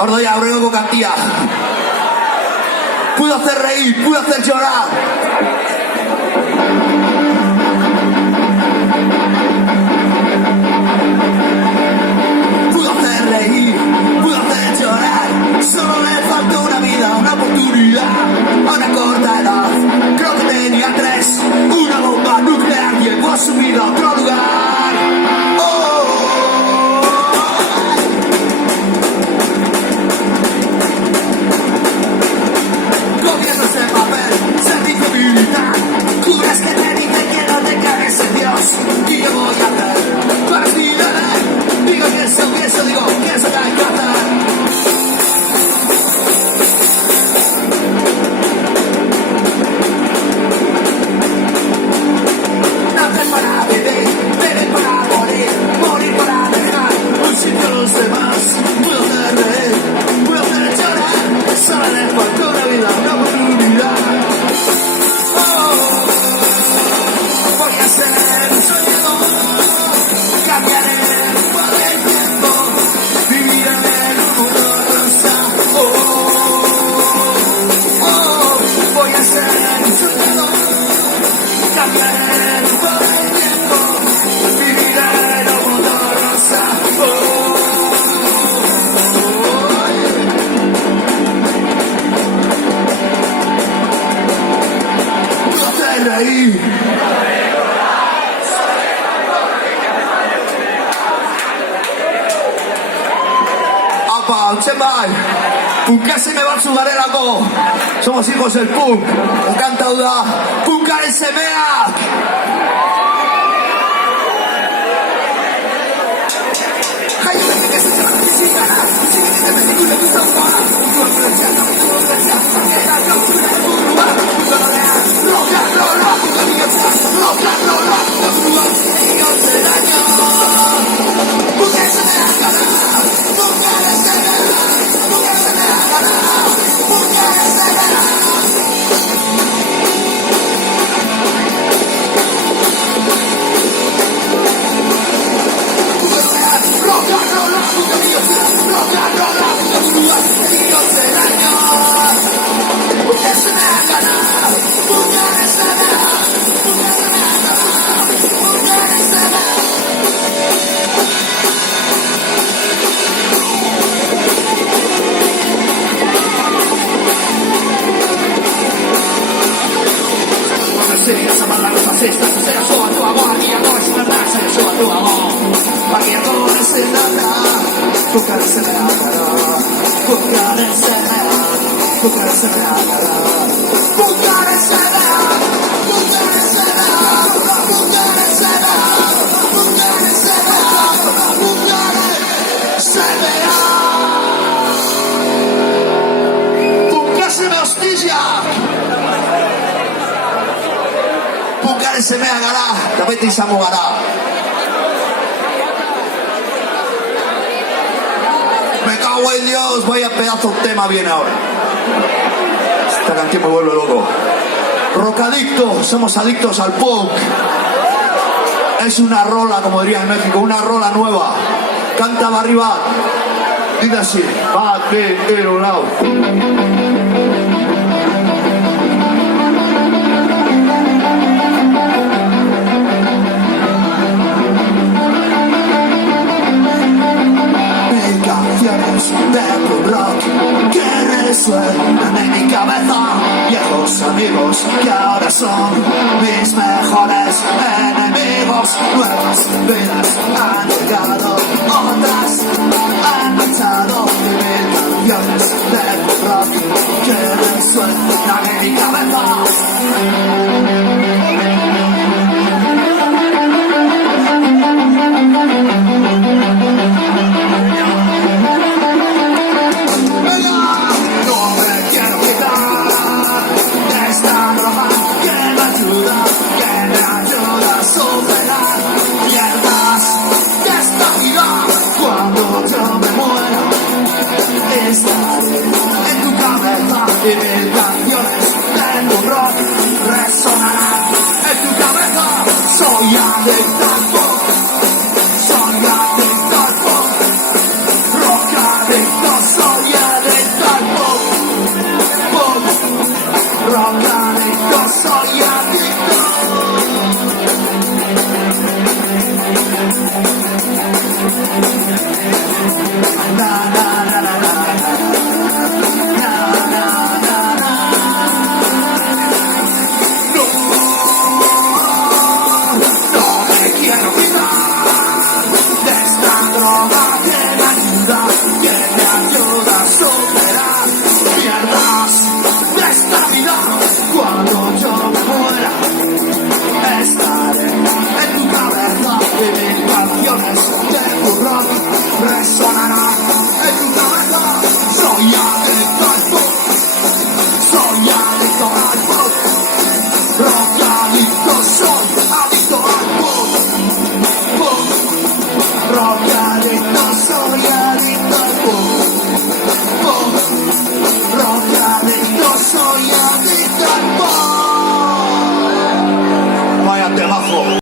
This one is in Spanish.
Ordoia, Aurrego Cantía. Puedo hacer reír, puedo hacer llorar. Puedo hacer reír, puedo hacer llorar. Solo me falta una vida, una oportunidad. A una corta edad, creo que tenía 3. Una bomba nuclear llegó a su vida a otro lugar. Oh. Gobiernos de papel, servicio militar. Curas que te dicen que no te cagues en Dios. ¿Y qué voy a hacer? Tú eres mi bebé. Digo que eso, digo que eso te hay que hacer. Naces para vivir, vives para morir, morir para dejar un sitio a los demás. Puedo hacer reír, puedo hacer llorar. Solo le falta una vida, una oportunidad. Voy a ser un soñador, cambiaré por el tiempo, viviré en un mundo rosa. Voy a ser un soñador, cambiaré por el tiempo, viviré en un mundo rosa. Puedo hacer reír. Non c'è mai, punkase me bat zugarelako, somos hijos del punk, kanta da, punkaren semeak! Jaionetik ez etxera bizikara, bizikara pelikule guztaua, konferentziak konferentziak, eta konfure burua, konferentziak, rock'n'rolla, konferentziak, rock'n'rolla, semea gara, eta beti izango gara. Me cago en Dios, vaya pedazo de tema viene ahora. Esta canción me vuelve loco. Rocadictos, somos adictos al punk. Es una rola, como diría en México, una rola nueva. Canta Barry Bat. Dice así, batero lao. De punk rock que resuenan en mi cabeza, viejos amigos que ahora son mis mejores enemigos. Nuevas vidas han llegado, otras han marchado. Mil canciones de punk rock que resuenan en mi cabeza. Y mil canciones de tu rock resonarán en tu cabeza. Soy adicto.